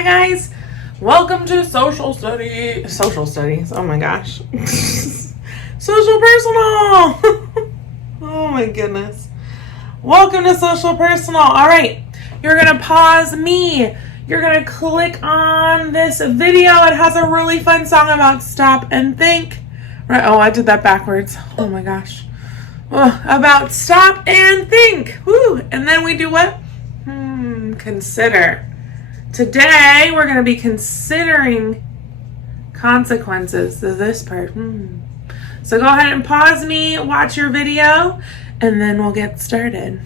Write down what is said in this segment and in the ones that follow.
Hi guys, welcome to social studies. Oh my gosh, social personal. Oh my goodness. Welcome to social personal. All right, you're gonna pause me. You're gonna click on this video. It has a really fun song about stop and think. Right? Oh, I did that backwards. Oh my gosh. About stop and think. Woo! And then we do what? Consider. Today, we're going to be considering consequences of this part. So go ahead and pause me, watch your video, and then we'll get started.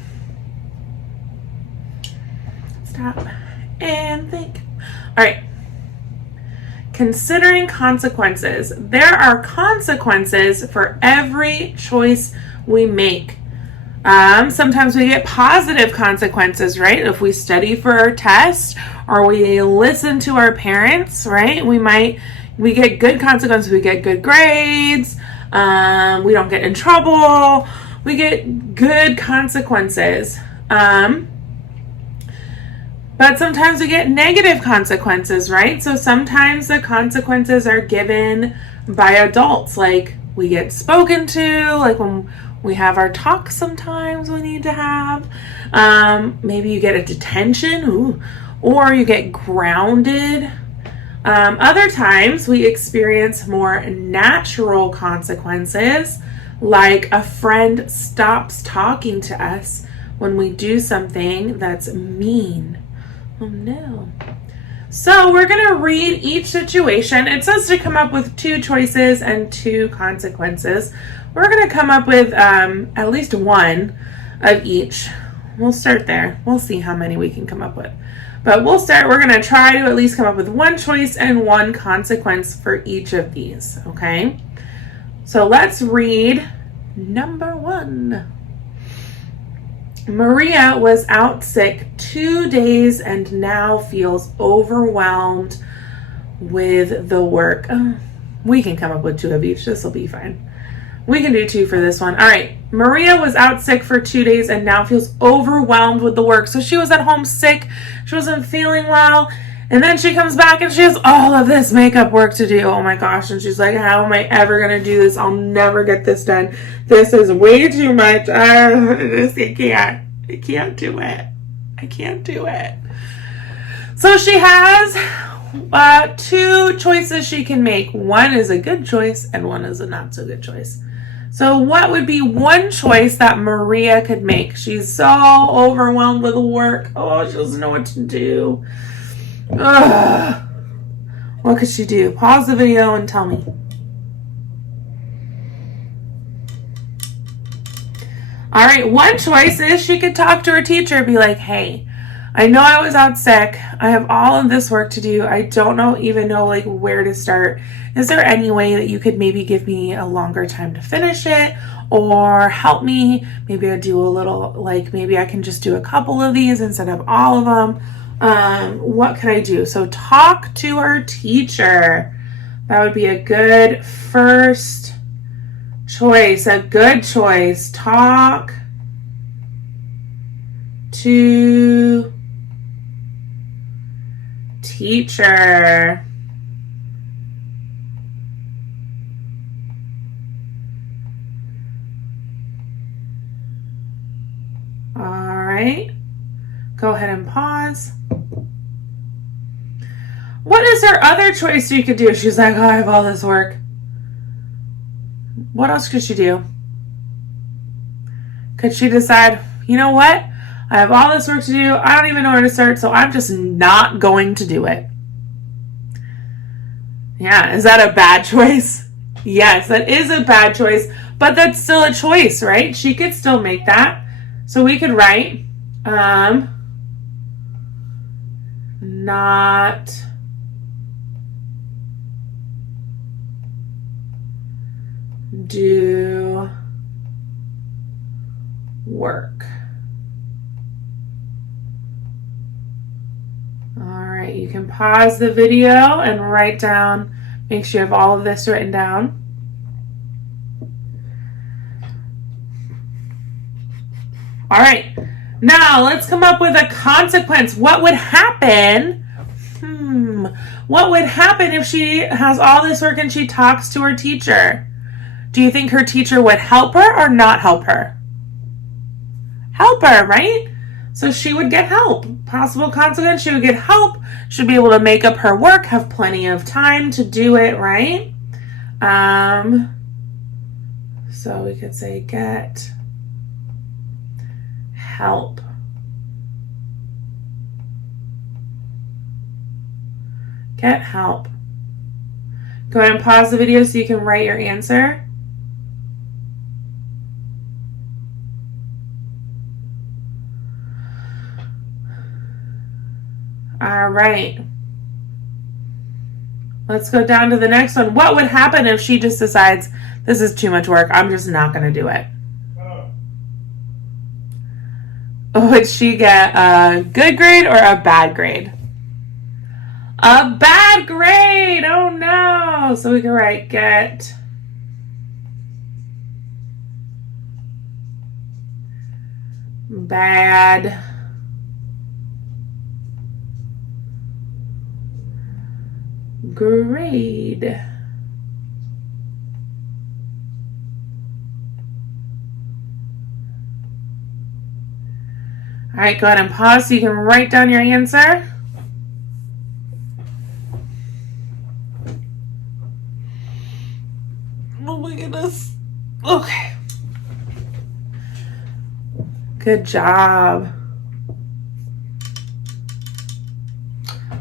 Stop and think. All right. Considering consequences. There are consequences for every choice we make. Sometimes we get positive consequences, right? If we study for our test or we listen to our parents, right? We get good consequences. We get good grades. We don't get in trouble. We get good consequences. But sometimes we get negative consequences, right? So sometimes the consequences are given by adults, like we get spoken to, like when we have our talks sometimes we need to have. Maybe you get a detention, or you get grounded. Other times we experience more natural consequences, like a friend stops talking to us when we do something that's mean. Oh no. So we're going to read each situation. It says to come up with 2 choices and 2 consequences. We're going to come up with at least one of each. We'll start there. We'll see how many we can come up with. But we're going to try to at least come up with 1 choice and 1 consequence for each of these, okay? So let's read number 1. Maria was out sick 2 days and now feels overwhelmed with the work. We can come up with 2 of each. This will be fine. We can do 2 for this one. All right. Maria was out sick for 2 days and now feels overwhelmed with the work. So she was at home sick. She wasn't feeling well. And then she comes back and she has all of this makeup work to do. Oh my gosh. And she's like, how am I ever going to do this? I'll never get this done. This is way too much. I can't do it. I can't do it. So she has 2 choices she can make. One is a good choice and one is a not so good choice. So what would be 1 choice that Maria could make? She's so overwhelmed with the work. Oh, she doesn't know what to do. Ugh. What could she do? Pause the video and tell me. All right, 1 choice is she could talk to her teacher and be like, hey, I know I was out sick. I have all of this work to do. I don't even know like where to start. Is there any way that you could maybe give me a longer time to finish it or help me? Maybe I do a little, like maybe I can just do a couple of these instead of all of them. What can I do? So talk to her teacher. That would be a good first choice, a good choice. Talk to teacher. All right. Go ahead and pause. What is her other choice you could do? She's like, oh, I have all this work. What else could she do? Could she decide, you know what? I have all this work to do. I don't even know where to start, so I'm just not going to do it. Yeah, is that a bad choice? Yes, that is a bad choice, but that's still a choice, right? She could still make that. So we could write, not do work. All right, you can pause the video and write down, make sure you have all of this written down. All right, now let's come up with a consequence. What would happen What would happen if she has all this work and she talks to her teacher? Do you think her teacher would help her or not help her? Help her, right? So she would get help. Possible consequence, she would get help. She'd be able to make up her work, have plenty of time to do it, right? So we could say get help. Get help. Go ahead and pause the video so you can write your answer. All right. Let's go down to the next one. What would happen if she just decides, this is too much work, I'm just not going to do it? Would she get a good grade or a bad grade? A bad grade! Oh no! So we can write get bad grade. All right, go ahead and pause so you can write down your answer. Oh my goodness. Okay. Good job.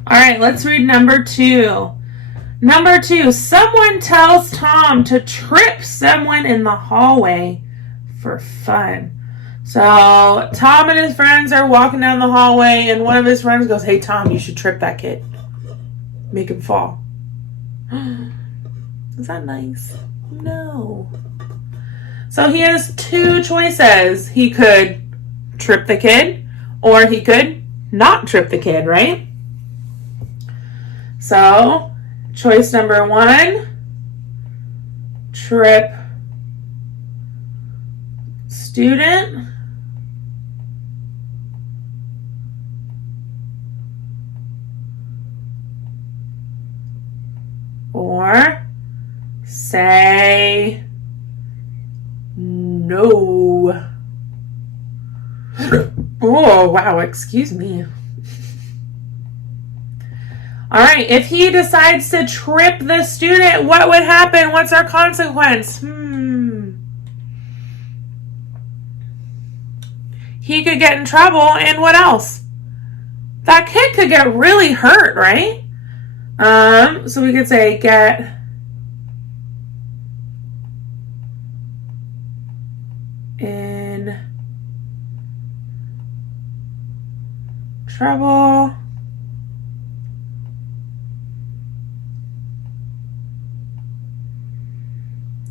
All right, let's read number 2. Number 2, someone tells Tom to trip someone in the hallway for fun. So Tom and his friends are walking down the hallway and one of his friends goes, hey Tom, you should trip that kid. Make him fall. Is that nice? No. So he has 2 choices. He could trip the kid or he could not trip the kid, right? So choice number 1, trip student. Or say no. Oh, wow, excuse me. All right, if he decides to trip the student, what would happen? What's our consequence? He could get in trouble, and what else? That kid could get really hurt, right? So we could say get in trouble.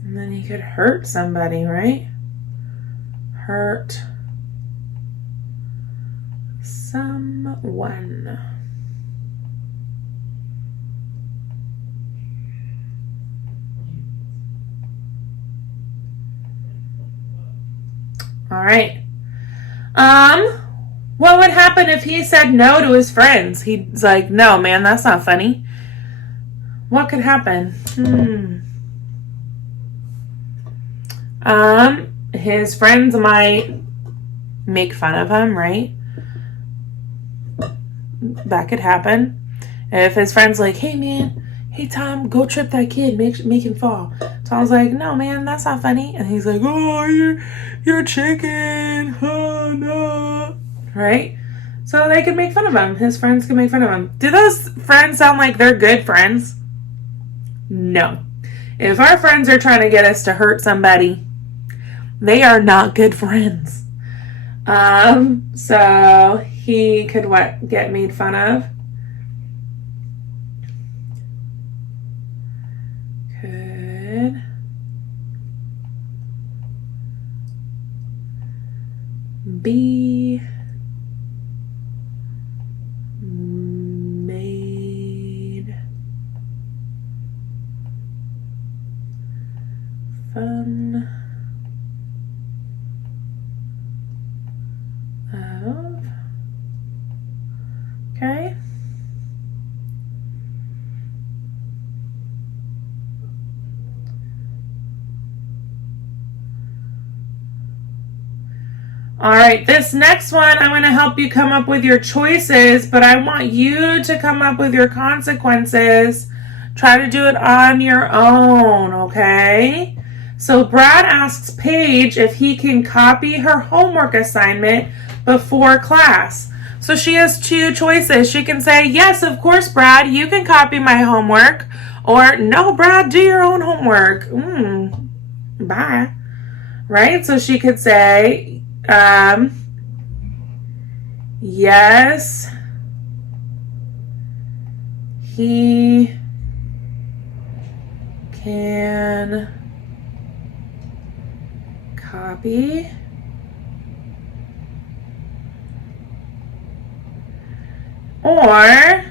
And then he could hurt somebody, right? Hurt someone. All right. What would happen if he said no to his friends? He's like, no, man, that's not funny. What could happen? His friends might make fun of him, right? That could happen. If his friend's like, hey, man, hey, Tom, go trip that kid, make him fall. Tom's like, no, man, that's not funny. And he's like, oh, you're chicken. Oh, no. Right? So they could make fun of him. His friends can make fun of him. Do those friends sound like they're good friends? No. If our friends are trying to get us to hurt somebody, they are not good friends. So he could what? Get made fun of? Could be made fun of. Okay. All right, this next one, I'm going to help you come up with your choices, but I want you to come up with your consequences. Try to do it on your own, okay? So Brad asks Paige if he can copy her homework assignment before class. So she has two choices. She can say, yes, of course, Brad, you can copy my homework. Or, no, Brad, do your own homework. Bye. Right? So she could say, yes, he can copy or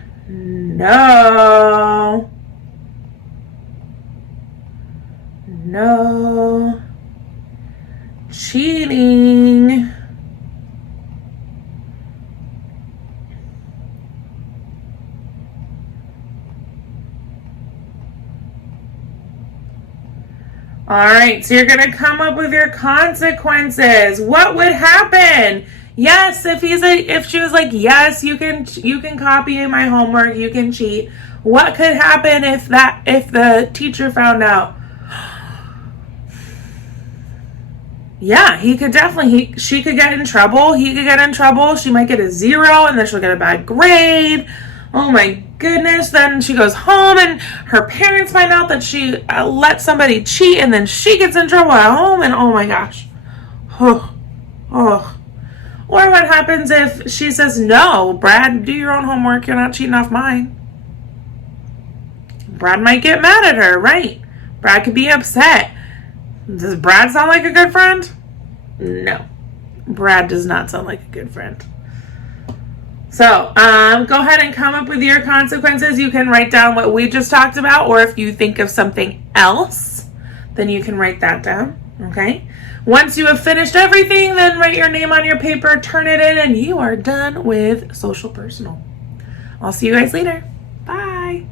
no cheating. All right, so you're going to come up with your consequences. What would happen? Yes, if she was like, yes, you can copy my homework, you can cheat. What could happen if the teacher found out? Yeah, she could get in trouble. He could get in trouble. She might get a 0 and then she'll get a bad grade. Oh my goodness. Then she goes home and her parents find out that she let somebody cheat and then she gets in trouble at home and oh my gosh. Oh. Or what happens if she says, no, Brad, do your own homework. You're not cheating off mine. Brad might get mad at her, right? Brad could be upset. Does Brad sound like a good friend? No. Brad does not sound like a good friend. So, go ahead and come up with your consequences. You can write down what we just talked about, or if you think of something else, then you can write that down, okay? Once you have finished everything, then write your name on your paper, turn it in, and you are done with Social Personal. I'll see you guys later. Bye.